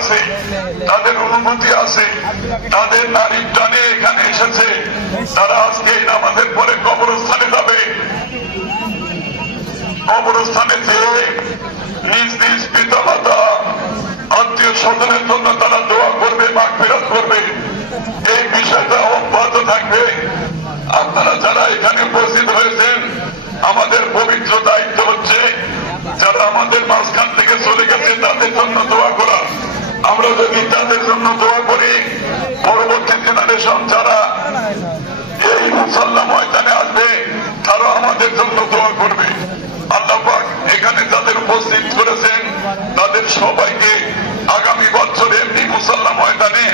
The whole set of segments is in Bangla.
আছে, তাদের অনুমতি আছে, তাদের নারীর টানে এখানে এসেছে। তারা আজকে নামাজের পরে কবরস্থানে যাবে। কবরস্থানে যেয়ে নিজ নিজ পিতা মাতা আত্মীয় স্বজনের জন্য তারা দোয়া করবে, মাগফিরাত করবে। এই বিষয়টা অব্যাহত থাকবে। আপনারা যারা এখানে উপস্থিত হয়েছেন, আমাদের পবিত্র দায়িত্ব হচ্ছে যারা আমাদের মাঝখান থেকে চলে গেছে তাদের জন্য দোয়া করা। আমরা যদি তাদের জন্য দোয়া করি, পরবর্তী জেনারেশন যারা এই মুসাল্লা ময়দানে আসবে তারা আমাদের জন্য দোয়া করবে। আল্লাহ পাক এখানে যাদের উপস্থিত করেছেন তাদের সবাইকে আগামী বছর এমনি মুসাল্লা ময়দানে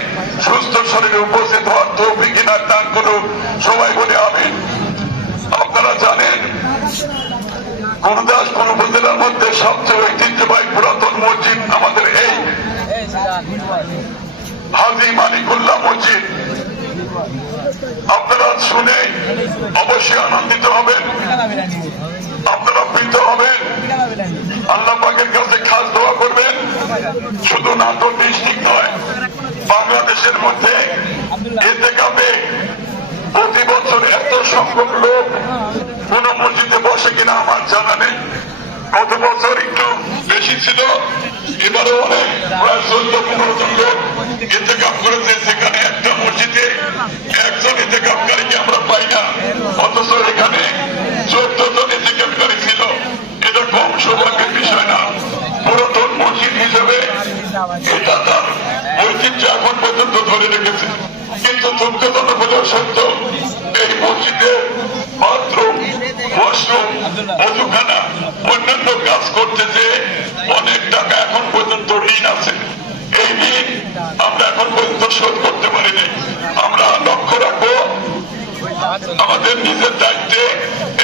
সুস্থ শরীরে উপস্থিত হওয়ার তৌফিক ইনার দান করুন। সবাই বলে আমিন। আপনারা জানেন গুরুদাসপুর উপজেলার মধ্যে সবচেয়ে ঐতিহ্যবাহী পুরাতন মসজিদ আমাদের এই হাজী মালিকুল্লাহ মসজিদ। আপনারা শুনে অবশ্যই আনন্দিত হবেন, আপনারা প্রীত হবেন, আল্লাহ পাকের কাছে খাস দোয়া করবেন। শুধু নাটোর ডিস্ট্রিক্ট নয়, বাংলাদেশের মধ্যে ইতিকাফে প্রতি বছর এত সংখ্যক লোক কোন মসজিদে বসে কিনা আমার জানা নেই। গত বছর একটু বেশি ছিল, এবারে অনেক প্রায় 14-15 জন লোক ইতিকাফ করেছে। সেখানে একটা মসজিদে একজন ইতিকাফকারীকে আমরা পাই না, অথচ এখানে 14 জন ইতিকাফকারী ছিল। এটা কম সৌভাগ্যের বিষয় না। পুরাতন মসজিদ হিসেবে এটা তার ঐতিহ্য এখন পর্যন্ত ধরে রেখেছে। কিন্তু দুঃখজনক হলেও সত্য, এই মসজিদে বাথরুম, ওয়াশরুম, অজুখানা, অন্যান্য কাজ করতে যে অনেক টাকা এখন পর্যন্ত ঋণ আছে। এই ঋণ আমরা এখন পর্যন্ত শোধ করতে পারিনি। আমরা লক্ষ্য রাখবো আমাদের নিজের দায়িত্বে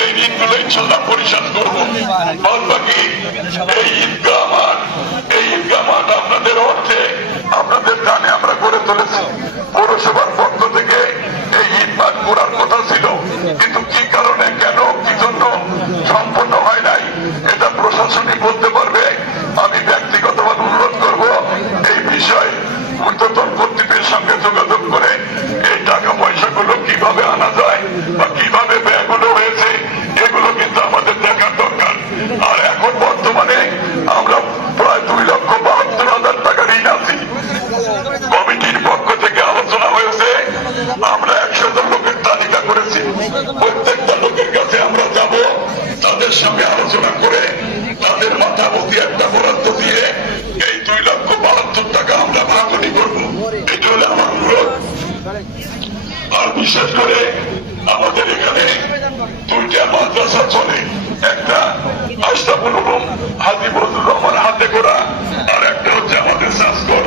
এই ঋণগুলো ইনশাল্লাহ পরিশোধ করবো। বাদ বাকি এই ঈদগাহ মাঠ আপনাদের অর্থে, আপনাদের দানে আমরা গড়ে তুলেছি। পৌরসভার পক্ষ থেকে এই ঈদ মাঠ করার কথা ছিল, কিন্তু কি কারণে, কেন, কি জন্য সম্পূর্ণ হয় নাই এটা প্রশাসনই বলতে পারবে। আমি ব্যক্তিগতভাবে অনুরোধ করব এই বিষয়ে ঊর্ধ্বতন কর্তৃপক্ষের সঙ্গে যোগাযোগ করে এই টাকা পয়সাগুলো কিভাবে আনা যায় বা কিভাবে ব্যয়গুলো হয়েছে এগুলো কিন্তু আমাদের দেখার দরকার। আর এখন বর্তমানে আমরা প্রায় 2,72,000 টাকা ঋণ আছি। কমিটির পক্ষ থেকে আলোচনা হয়েছে, আমরা 100 জন লোকের তালিকা করেছি। প্রত্যেকটা লোকের কাছে আমরা যাব, তাদের সঙ্গে আলোচনা করে তাদের মাথাপতি একটা বরাদ্দ দিয়ে এই 2,72,000 টাকা আমরা ভাগাভাগি করব। এটা হলে আমার অনুরোধ। আর বিশেষ করে আমাদের এখানে 2টা মাদ্রাসা চলে, একটা আশরাফুল উলুম হাজী বজলুর রহমান হাতে করা, আর একটা হচ্ছে আমাদের সাসকর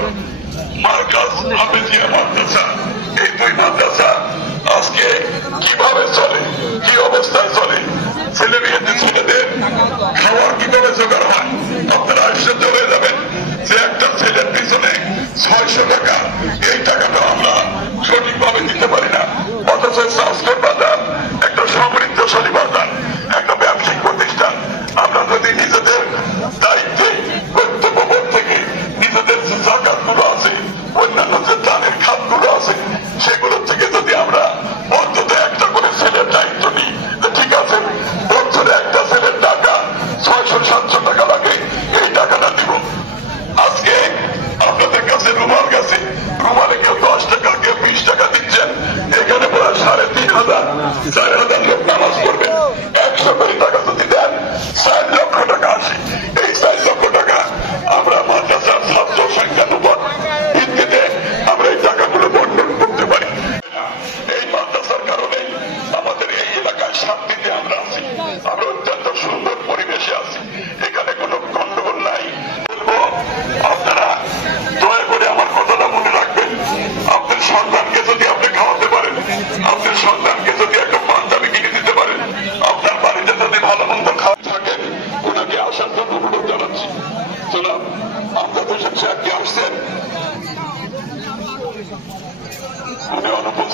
মার্কাজ হাফেজিয়া মাদ্রাসা। এই 2 মাদ্রাসা আজকে কিভাবে চলে, কি অবস্থায় চলে, ছেলে ছেলেদের খাওয়ার কিভাবে জোগাড় হয়, আপনারা আশ্চর্য হয়ে যাবেন যে একটা ছেলের পিছনে 600 টাকা, এই টাকাটা আমরা সঠিকভাবে দিতে পারি না। অথচ সাসকর বাজার একটা সমৃদ্ধশালী বাজার, একটা ব্যবসায়িক প্রতিষ্ঠান। আমরা যদি নিজেদের দায়িত্বে কর্তব্যবোধ থেকে নিজেদের যে জাকাতগুলো আছে, অন্যান্য যে দানের খাতগুলো আছে, সেগুলোর থেকে যদি আমরা অন্তত একটা করে ছেলের দায়িত্ব নিই, ঠিক আছে, বছরে একটা ছেলের টাকা 600-700 টাকা লাগে, এই টাকাটা দিব। আজকে আপনাদের কাছে রুমাল গেছে, রুমালে কেউ 10 টাকা, কেউ 20 টাকা দিচ্ছেন। এখানে প্রায় 3,500-4,000 লোক নামাজ পড়বে। 100 কোটি টাকা যদি দেন 4 লক্ষ টাকা আসে। এই 4 লক্ষ টাকা আমরা মাদ্রাসার ছাত্র সংখ্যানুপাত ভিত্তিতে আমরা এই টাকাগুলো বন্টন করতে পারি। এই মাদ্রাসার কারণে আমাদের এই এলাকায় শান্তিতে আমরা আছি, আমরা অত্যন্ত সুন্দর পরিবেশে আছি, এখানে কোনো গন্ডগোল নাই। বলবো আপনারা দয়া করে আমার কথাটা মনে রাখবেন। আপনার সন্তানকে যদি আপনি খাওয়াতে পারেন, আপনার সন্তানকে যদি একটা পাঞ্জাবি কিনে দিতে পারেন, আপনার বাড়িতে যদি ভালো মন্দ খাওয়া থাকেন, ওনাকে আসার জন্য অনুরোধ জানাচ্ছি। চলাম আমরা তো সাহেব কি আসছেন, উনি অনুভব